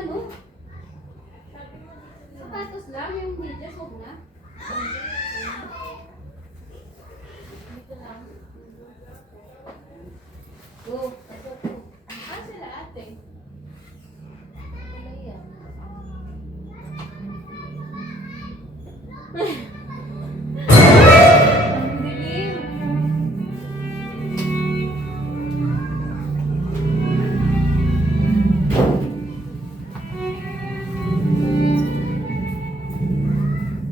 ano. Sapatos lang, yung medyas, huwag na. Dito lang. Go. Ah, sila ate. Ano yan? Ang dilim.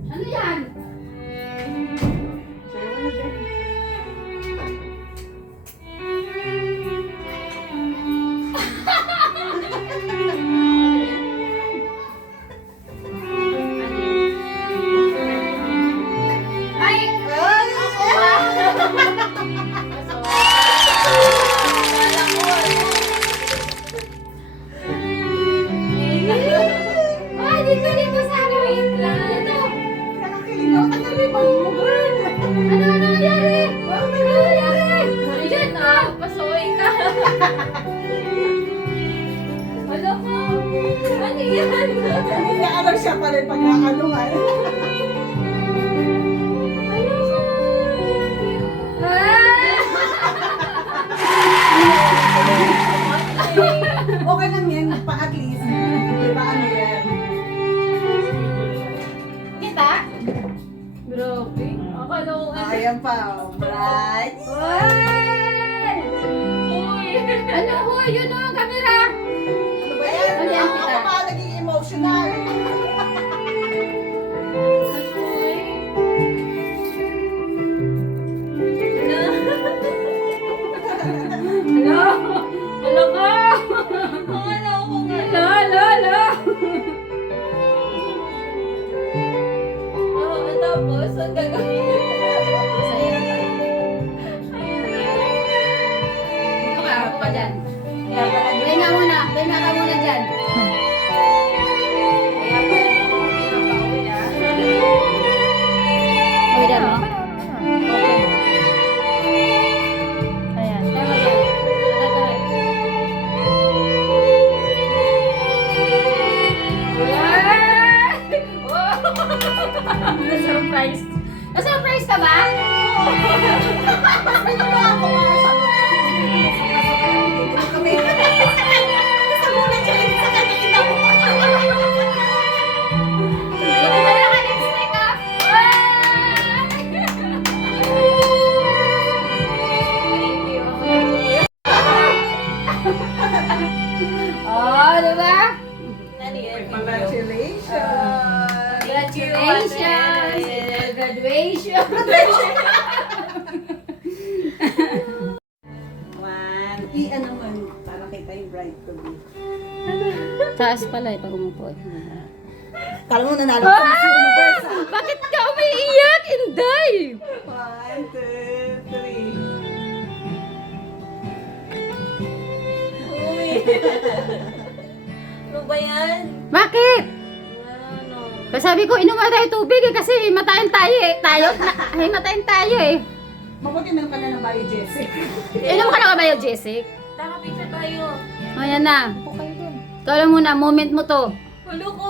Ano yan? Sayo mo na dyan. Ay! Ako ba? Ay, dito sa ano, wait lang. Ito. Nakakilig ako. Tagal mo yung bag mo, girl. Ano nangyari? Ano nangyari? Diyan na, pasuwi ka. Ano ko? Ano yan? Hindi niya alam siya pa rin pag ano nga. Ano ko? Ah! Okay lang yan, pa at least. Diba ano yan? Kita? Grabe. Akala ko Ayan pa, oh. Bright. Ay! Uy! Ano ho? Yun o, camera! Ano ba yan? Ayan, Ako kita. pa naging emotional. Hello? Hello ka? Hello ko nga. Hello? Oo, tapos, ang gagawin? Masaya ka. Dito ka, ako ka dyan. Pahinga ka muna dyan. Uwi na mo? Okay. Ayan. Tayo dyan. Na-surprise. Na-surprise ka ba? Ano ba ako nga sa kami. Sa muna siya sa kanina mo. Buti ba naka-lipstick ka? Oh, diba? Congratulations. Congratulations! Graduation! One. Ano man, para kita yung bride to be. Taas pala pag umupo. Kala mo nanalo ka sa universe, ha? Bakit ka umiiyak, Inday? 1, 2, 3. Uy! Ano ba yan? Bakit? Ano? Kasi sabi ko, inuman tayo tubig eh, kasi himatayin tayo eh. Himatayin tayo eh. Mabuti meron ka na ng bio, Jessie. Inom ka na ba yung Jessic? Taka-picture tayo. O yan na. Ikaw lang muna, moment mo to. Hulo ko!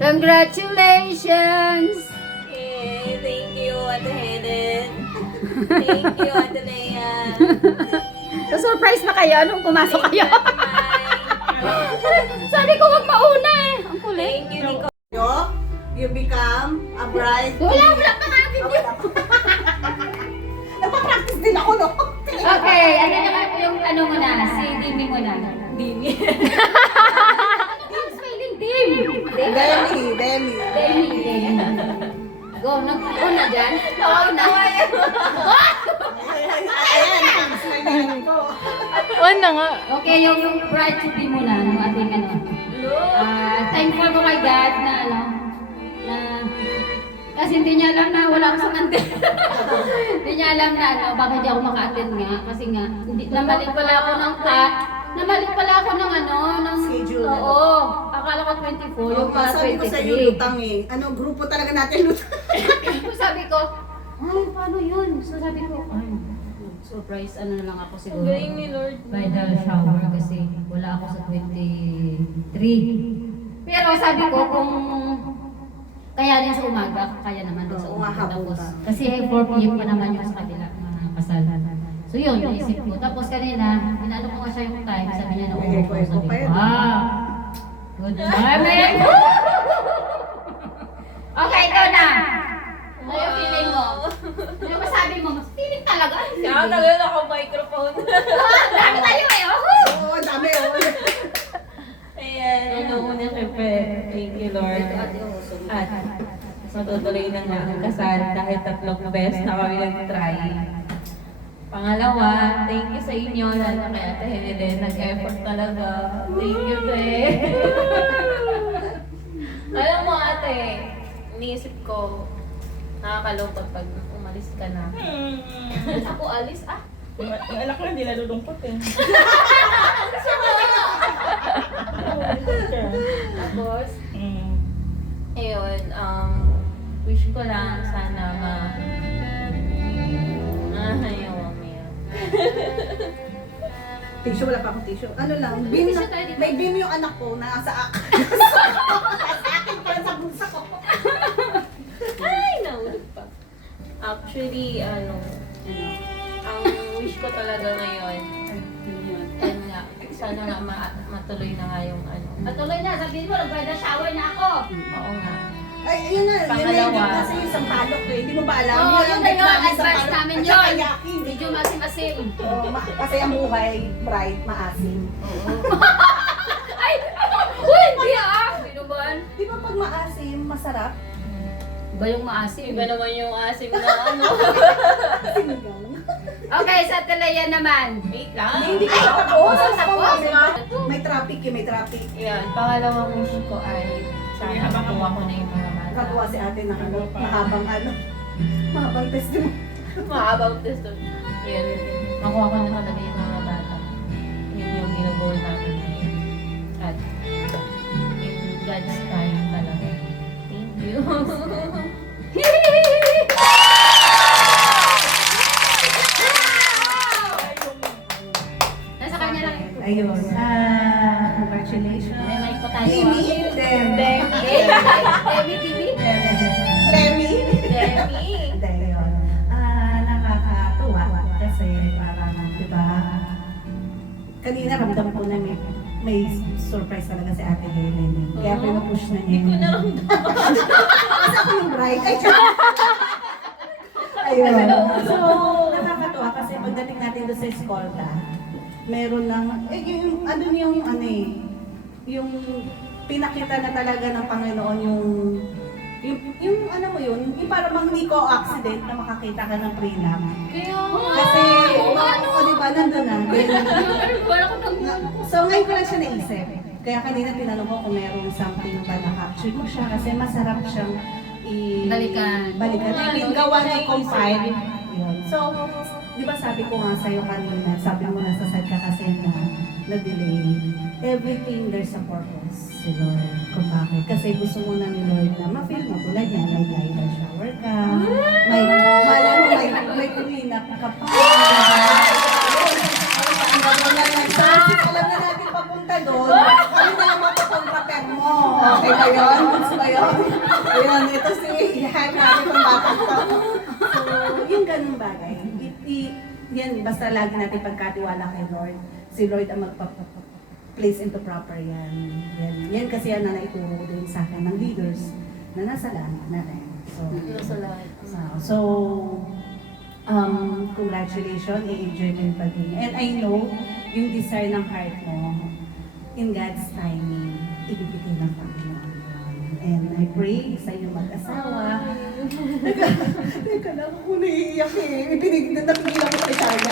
Congratulations! Okay, thank you, Ate Helen. Thank you, Ate Lea. Na-surprise ba kayo nung pumasok kayo? Bye. Sabi ko, wag mauna eh. Ang kulit. Thank you, Nico. You become a bride. Wala pa nga video. Nagpa-practice din ako, no? Okay, ano na yung ano mo na, si Dimi mo na. Dini. Ano yung spelling Dim? Demi. Demi. Go, nag-go na dyan. Tawag na kayo. Ayan, smile ko. Ano nga? Okay, yung bride to be mo na, yung ating ano. Thankful ko kay God na ano, na kasi hindi niya alam na wala akong sakante. Hindi niya alam na ano, bakit di ako maka-attend nga. Kasi nga, namalit pala ako ng ng Schedule. Oo. Akala ko 24, yung pala Sabi ko sa iyo, 23. lutang eh. Ano, grupo talaga natin lutang. Sabi ko, ay, paano yun? So sabi ko, ay, surprise ano na lang ako Ang siguro. galing ni Lord. Bridal shower kasi wala ako sa 23. Pero sabi ko kung kaya din sa umaga, kaya naman din sa Oo, umaga. hapon Tapos, pa. kasi 4 p.m. pa naman yung sa kanila mga kasal. So yun, naisip ko. Tapos kanina, inano ko nga siya yung time, sabi niya na May oo. echo-echo Sabi pa ko, yan. good morning! Okay, ikaw na! Ano yung feeling mo? Ano yung masabi mo? Feeling talaga. Kaya tagal ako microphone. Ang dami tayo eh. Oh. Oo, ang dami. Oh. Ayan, ano muna syempre. Thank you, Lord. At matutuloy na nga ang kasal dahil 3 beses na kami nag-try. Pangalawa, thank you sa inyo, lalo kay Ate Helen. Nag-effort talaga. Thank you, te. Alam mo, ate, iniisip ko, nakakalungkot pag umalis ka na. Ako alis, ah. Yung alak ko hindi nalulungkot eh. Tapos, Mm. ayun, wish ko lang sana ayaw, umiyak. Tissue, wala pa akong tissue. Ano lang, beam na, may beam yung anak ko na nasa akin. Nasa akin pa sa bulsa ko. Ay, nahulog pa. Actually, ang wish ko talaga ngayon, and nga, sana nga matuloy na nga yung Patuloy na, sabihin mo, nag-bridal shower na ako. Oo nga. Ay, yun na, yun na yung Pangalawa. kasi yung sampalok eh. Hindi mo ba alam? Oo, yun na yun, namin advance sampalok. namin At saka yun. yakin. Medyo masim-asim. Oo, kasi ang buhay, bright, maasim. Ay! Uy, hindi ah! Binuban. Di ba pag maasim, masarap? Iba yung maasim. Iba naman yung asim na Sinigang. Okay, sa Telaya naman. Wait lang. Hindi ka tapos. Tapos, May traffic eh, may traffic. Yan, pangalawang wish ko ay sana makuha ko na yung mga bata. Nakatuwa si ate na ano, mahabang ano. Mahabang testimony. Mahabang testimony. Yun. Makuha ko na talaga yung mga bata. Yun yung ginagol namin ngayon. At in God's time talaga. Thank you. nasa kanya lang. Ayun. Congratulations. May mic pa tayo. Demi. Demi TV. Demi. Demi. Hindi, yun. Nakakatuwa kasi parang, di ba, kanina ramdam ko na may surprise talaga si Ate Helen. Kaya Oo. pinupush na niya. Hindi ko yun. naramdaman. Kasi ako yung bride. Ay, siya. Ayun. So, nakakatuwa kasi pagdating natin doon sa eskolta, meron ng, yung, ano yung pinakita na talaga ng Panginoon yung ano mo yun, yung parang hindi ko accident na makakita ka ng prenup. Kaya Kasi, di ba, nandun na. Wala ko nang... So, ngayon ko lang siya naisip. Kaya kanina tinanong ko kung meron something ba na-capture mo siya kasi masarap siyang Balikan. Balikan. I mean, gawa ni compile. Yun. So, di ba sabi ko nga sa'yo kanina, sabi mo nasa side ka kasi na delay. Everything there's a purpose si Lord. Kung bakit. Kasi gusto mo na ni Lord na ma-feel mo tulad niya, may bridal shower ka, may, wala mo, may kulinap ka pa. Ang gagawin na lang. So, alam na natin papunta doon, kami na lang mapakontraper mo. Okay ba yun? Gusto ba yun? Ayun, ito si hype natin kung bata ko. So, yung ganung bagay. Yan, basta lagi natin pagkatiwala kay Lord. Si Lord ang magpa-place into proper yan. Yan kasi yan na naituro din sa akin ng leaders na nasa langit na rin. nasa lahat. So, congratulations, i-enjoy mo yung pagiging. And I know, yung desire ng heart mo, in God's timing, ibibigay ng Panginoon yun. And I pray sa inyong mag-asawa. Teka lang, ako naiiyak eh. Napigilan ko kay Charla.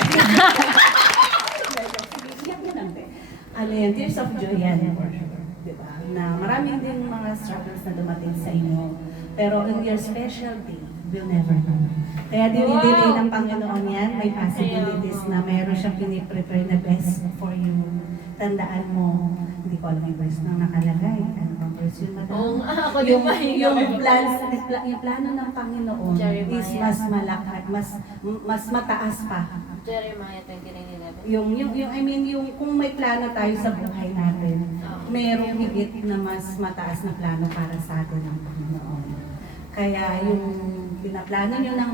Iyak mo lang, be. Ano yan, tears of joy yan, for sure. Diba? Na maraming din mga struggles na dumating sa inyo. Pero in your special day, we'll never know. Kaya dinidelay ng Panginoon yan, may possibilities na mayroon siyang piniprepare na best for you. Tandaan mo, hindi ko alam yung verse na nakalagay. Ano bang verse yun, madam? Oo nga, ako yung, din yung plano ng Panginoon Jeremiah. is mas malaki, mas mataas pa Jeremiah 29:11. I mean, yung kung may plano tayo sa buhay natin, merong higit na mas mataas na plano para sa atin ng Panginoon. Kaya yung pinaplano nyo ng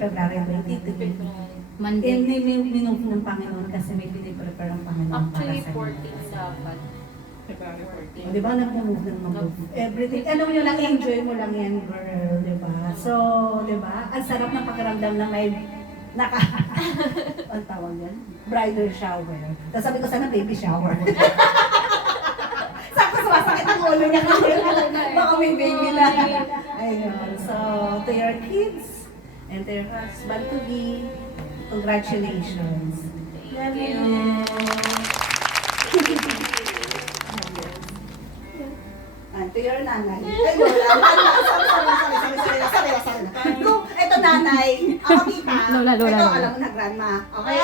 February 22, Monday. minove ng Panginoon kasi may piniprepare ang Panginoon para Actually, sa inyo. 14 dapat. February 14. O, di ba, nag-move ng mag-move. Everything, ano mo lang, enjoy mo lang yan, girl, di ba? So, di ba, ang sarap ng pakiramdam na may ang tawag yan? Bridal shower. Tapos sabi ko sana baby shower. Sakto sumasakit ang ulo niya kasi baka may baby na. Ayun. So, to your kids and to your husband-to-be, congratulations. Love you. And to your nanay. Ay, wala. Sorry. Kung ito nanay, ako tita. Lola. Ito alam mo na grandma. Okay?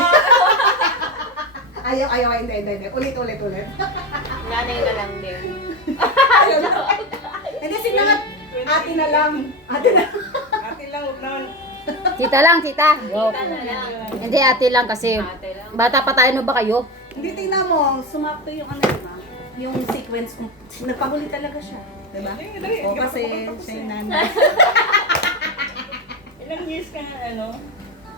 Ayaw, hindi. Ulit. Nanay na lang din. Ayaw na. Hindi, sinangat. Ate na lang. Ate lang, huwag naman. Tita lang, tita. Tita na lang. Hindi, ate lang kasi Ate lang. bata pa tayo, no ba kayo? Hindi, tingnan mo. Sumakto yung ano yun, ah. Yung sequence kung nagpahuli talaga siya. Diba? Dali. O kasi siya yung nanay. Ilang years ka na, ano?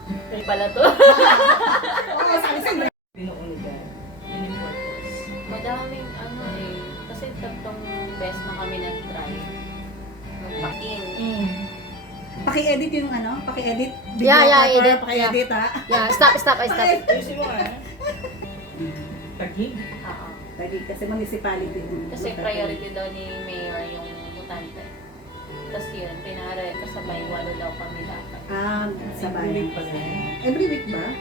Hindi pala to. Oo, sabi. Binuon ka. Yun yung purpose. Madaming ano eh. Kasi tatlong best na kami nag-try. Magpakin. Paki-edit yung ano? Paki-edit? Yeah, edit. Paki-edit, ha? Yeah, stop. Ayusin mo ah. Tagi? Oo. Lagi kasi municipality. Kasi priority daw ni Mayor yung mutante. Tapos yun, pinaaral kasabay, 8 daw kami dapat. Sabay. Every week pala. Every week ba?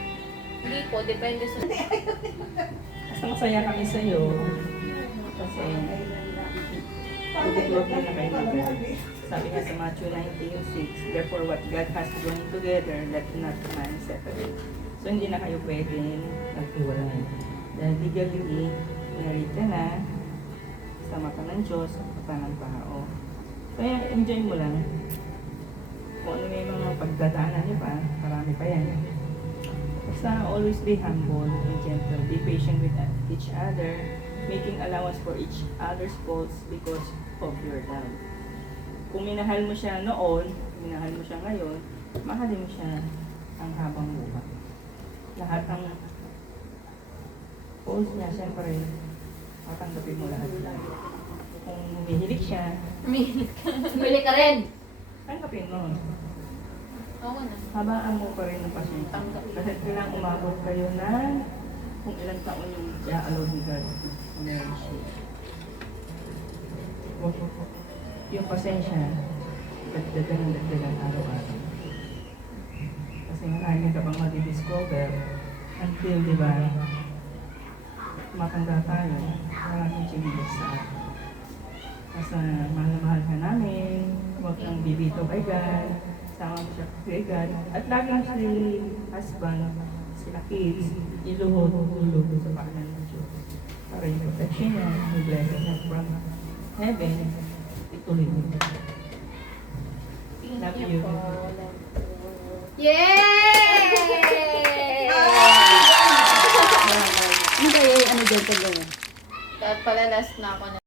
Hindi po, depende sa... Basta masaya kami sa'yo. Kasi, pag-upload na kayo. Sabi nga sa Matthew 19:6, therefore what God has joined together, let not man separate. So hindi na kayo pwedeng naghiwalay. Dahil legally, married ka na, sama ka ng Diyos at ka ng tao. Kaya enjoy mo lang. Kung ano may mga pagdadaanan niyo pa, marami pa yan. Basta always be humble and gentle. Be patient with each other, making allowance for each other's faults because of your love. Kung minahal mo siya noon, minahal mo siya ngayon, mahalin mo siya ang habang buhay. Lahat ng faults niya, siyempre, matanggapin mo lahat. Kung humihilig siya, Huli ka rin. tanggapin mo. Oo na. Habaan mo pa rin ng pasyensya. Kasi kailangan umabot kayo na kung ilang taon yung i-allow ni God sa marriage. Yung pasensya, dagdagan araw-araw. Kasi marami ka bang mag-discover until, di ba, matanda tayo, maraming changes sa atin. Basta mahal ka namin, huwag kang bibito kay God, sama mo siya kay God, at lagi lang si husband, sila kids, iluhod sa paanan ng Diyos. Para yung protection niya, yung blessing niya from heaven, ituloy mo. Love you. Yay! Ano kayo, ano dyan, Kahit pala last na ako na